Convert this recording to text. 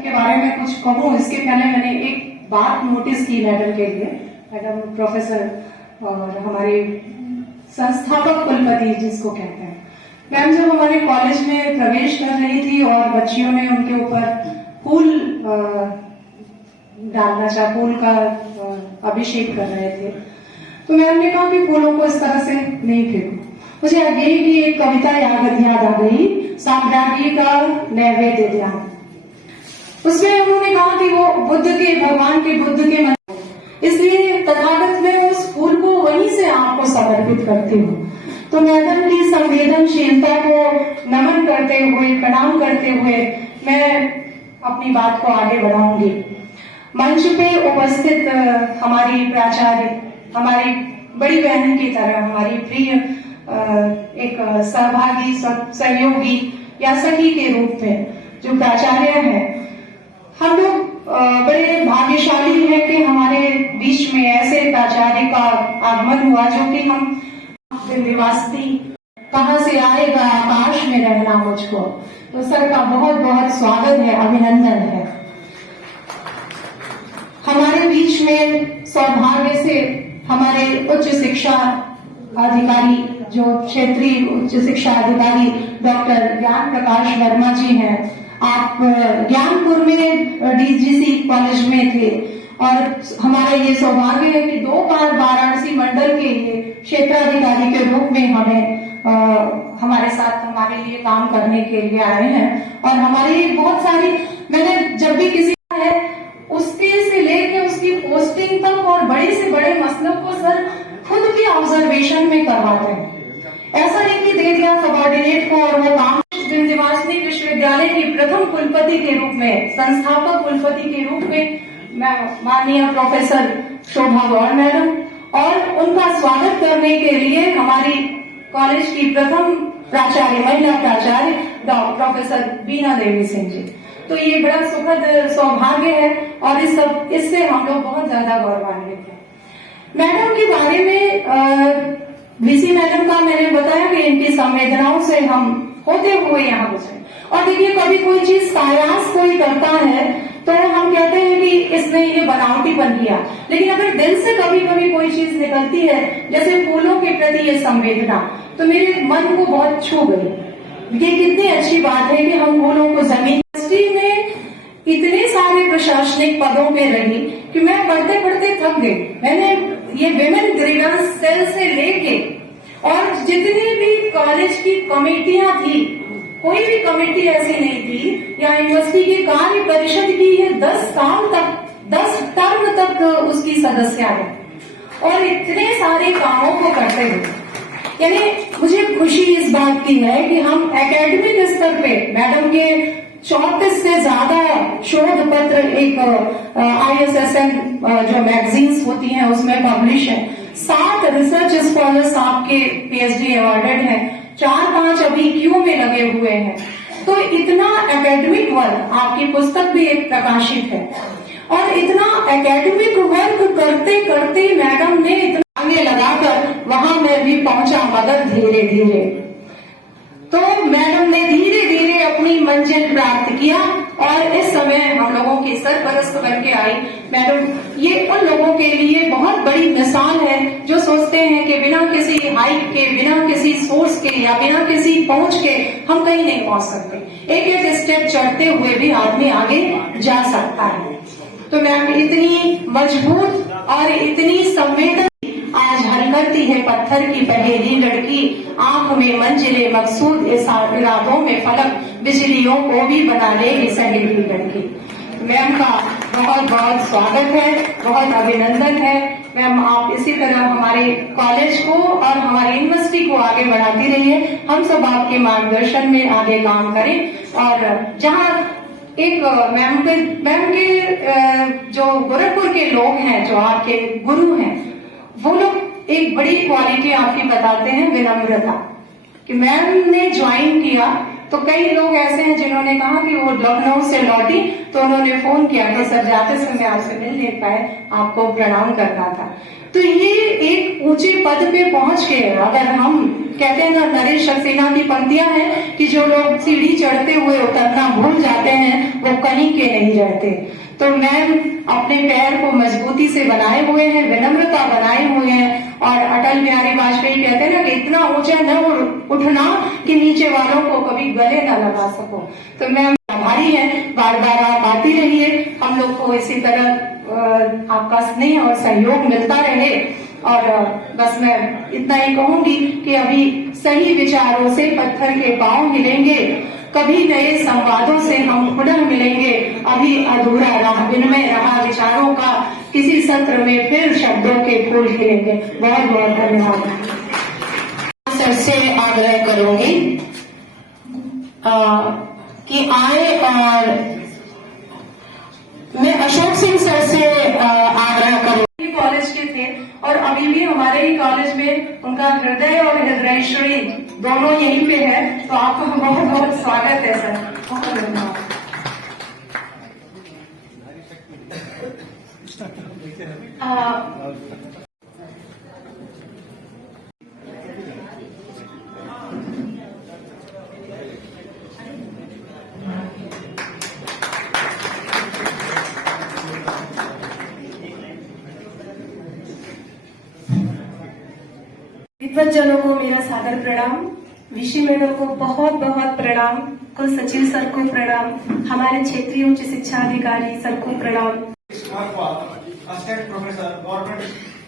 के बारे में कुछ कहूँ इसके पहले मैंने एक बात नोटिस की मैडम के लिए। मैडम प्रोफेसर और हमारे संस्थापक कुलपति जिसको कहते हैं, मैम जब हमारे कॉलेज में प्रवेश कर रही थी और बच्चियों ने उनके ऊपर फूल डालना चाहा, फूल का अभिषेक कर रहे थे, तो मैम ने कहा कि फूलों को इस तरह से नहीं फेंको। मुझे अगेन भी एक कविता याद आ गई, साम्राज्ञी का नैवेद्य ध्यान। उसमें उन्होंने कहा कि वो भगवान के बुद्ध के मन, इसलिए तथागत में उस फूल को वहीं से आपको समर्पित करती हूँ। तो मैडम की संवेदनशीलता को नमन करते हुए, प्रणाम करते हुए मैं अपनी बात को आगे बढ़ाऊंगी। मंच पे उपस्थित हमारी प्राचार्य, हमारी बड़ी बहन की तरह, हमारी प्रिय एक सहभागी, सहयोगी या सखी के रूप में जो प्राचार्य है, हम लोग बड़े भाग्यशाली हैं कि हमारे बीच में ऐसे प्राचार्य का आगमन हुआ जो कि हम निवासी, कहाँ से आएगा आकाश में रहना मुझको। तो सर का बहुत बहुत स्वागत है, अभिनंदन है। हमारे बीच में सौभाग्य से हमारे उच्च शिक्षा अधिकारी, जो क्षेत्रीय उच्च शिक्षा अधिकारी डॉक्टर ज्ञान प्रकाश वर्मा जी हैं। आप ज्ञानपुर में डीजीसी कॉलेज में थे और हमारा ये सौभाग्य है कि 2 बार वाराणसी मंडल के लिए क्षेत्राधिकारी के रूप में हमारे साथ हमारे लिए काम करने के लिए आए हैं। और हमारी बहुत सारी, मैंने जब भी किसी है उसके से लेके उसकी पोस्टिंग तक और बड़े से बड़े मसलब को सर खुद की ऑब्जर्वेशन में करवाते हैं। ऐसा नहीं कि दे दिया सबॉर्डिनेट को और वो काम। विंध्यवासिनी विश्वविद्यालय की प्रथम कुलपति के रूप में, संस्थापक कुलपति के रूप में मैं माननीय प्रोफेसर शोभा गौड़ मैडम, और उनका स्वागत करने के लिए हमारी कॉलेज की प्रथम प्राचार्य, महिला प्राचार्य प्रोफेसर बीना देवी सिंह जी। तो ये बड़ा सुखद सौभाग्य है और इससे हम लोग बहुत ज्यादा गौरवान्वित हैं। मैडम के बारे में वीसी मैडम का मैंने बताया कि इनकी संवेदनाओं से हम होते हुए यहाँ गुजरे। और देखिए, कभी कोई चीज सायास कोई करता है तो हम कहते हैं कि इसने ये बनावटीपन किया, लेकिन अगर दिल से कभी कभी कोई चीज निकलती है, जैसे फूलों के प्रति ये संवेदना, तो मेरे मन को बहुत छू गई। ये कितनी अच्छी बात है कि हम फूलों को जमीन में इतने सारे प्रशासनिक पदों पे रही कि मैं पढ़ते पढ़ते थक गई। मैंने ये विमेन ग्रीवेंस सेल से लेके और जितनी भी कॉलेज की कमेटियां थी, कोई भी कमेटी ऐसी नहीं थी, या यूनिवर्सिटी की कार्य परिषद की ये 10 टर्म तक उसकी सदस्य है और इतने सारे कामों को करते हुए, यानी मुझे खुशी इस बात की है कि हम एकेडमिक स्तर पे मैडम के 34 से ज्यादा शोध पत्र एक ISSN जो मैगजीन्स होती हैं उसमें पब्लिश है। 7 रिसर्च स्कॉलर्स आपके PhD अवार्डेड हैं, 4-5 अभी क्यू में लगे हुए हैं। तो इतना एकेडमिक वर्क, आपकी पुस्तक भी एक प्रकाशित है, और इतना एकेडमिक वर्क करते करते मैडम ने इतना आगे लगाकर वहां मैं भी पहुंचा मगर धीरे धीरे। तो मैडम ने धीरे धीरे अपनी मंजिल प्राप्त किया और इस समय हम लोगों की सरपरस्त बन के आई। मैडम ये उन लोगों के लिए बहुत बड़ी मिसाल है जो सोचते हैं कि बिना किसी हाइट के, बिना किसी सोर्स के या बिना किसी पहुंच के हम कहीं नहीं पहुंच सकते। एक एक स्टेप चढ़ते हुए भी आदमी आगे जा सकता है। तो मैम इतनी मजबूत और इतनी संवेदन आज हल करती है पत्थर की पहेली लड़की, आंख में मंजिले मकसूद, इरादों में फलक, बिजलियों को भी बना लेगी सहेली लड़की। मैम का बहुत बहुत स्वागत है, बहुत अभिनंदन है। मैम आप इसी तरह हमारे कॉलेज को और हमारी यूनिवर्सिटी को आगे बढ़ाती रहिए। हम सब आपके मार्गदर्शन में आगे काम करें। और जहाँ एक मैम के जो गोरखपुर के लोग हैं, जो आपके गुरु हैं, वो लोग एक बड़ी क्वालिटी आपकी बताते हैं, विनम्रता। कि मैम ने ज्वाइन किया तो कई लोग ऐसे हैं जिन्होंने कहा कि वो लखनऊ से लौटी तो उन्होंने फोन किया कि सर जाते समय आपसे मिल नहीं पाए, आपको प्रणाम करना था। तो ये एक ऊंचे पद पे पहुंच के, अगर हम कहते हैं ना, नरेश सक्सेना की पंक्तियां हैं कि जो लोग सीढ़ी चढ़ते हुए उतरना भूल जाते हैं वो कहीं के नहीं रहते। तो मैम अपने पैर को मजबूती से बनाए हुए हैं, विनम्रता बनाए हुए हैं, और अटल बिहारी वाजपेयी कहते हैं ना कि इतना ऊंचा न उठना कि नीचे वालों को कभी गले न लगा सको। तो मैम आभारी है, बार बार आप आती रहिए, हम लोग को इसी तरह आपका स्नेह और सहयोग मिलता रहे। और बस मैं इतना ही कहूंगी कि अभी सही विचारों से पत्थर के पांव हिलेंगे, कभी नए संवादों से हम पुनः मिलेंगे, अभी अधूरा रहा विनिमय रहा विचारों का, किसी सत्र में फिर शब्दों के फूल खिलेंगे। बहुत बहुत धन्यवाद। सर से आग्रह करूंगी कि आए, और मैं अशोक सिंह सर से आग्रह करूंगी। कॉलेज के थे और अभी भी हमारे ही कॉलेज में उनका हृदय और हृदयश्री दोनों यहीं पे है, तो आपका बहुत बहुत स्वागत है सर। बहुत धन्यवाद। विद्वज्जनों को मेरा सादर प्रणाम, विशी मैडम को बहुत बहुत प्रणाम, कुल सचिव सर को प्रणाम, हमारे क्षेत्रीय उच्च शिक्षा अधिकारी सर को प्रणाम। Assistant professor government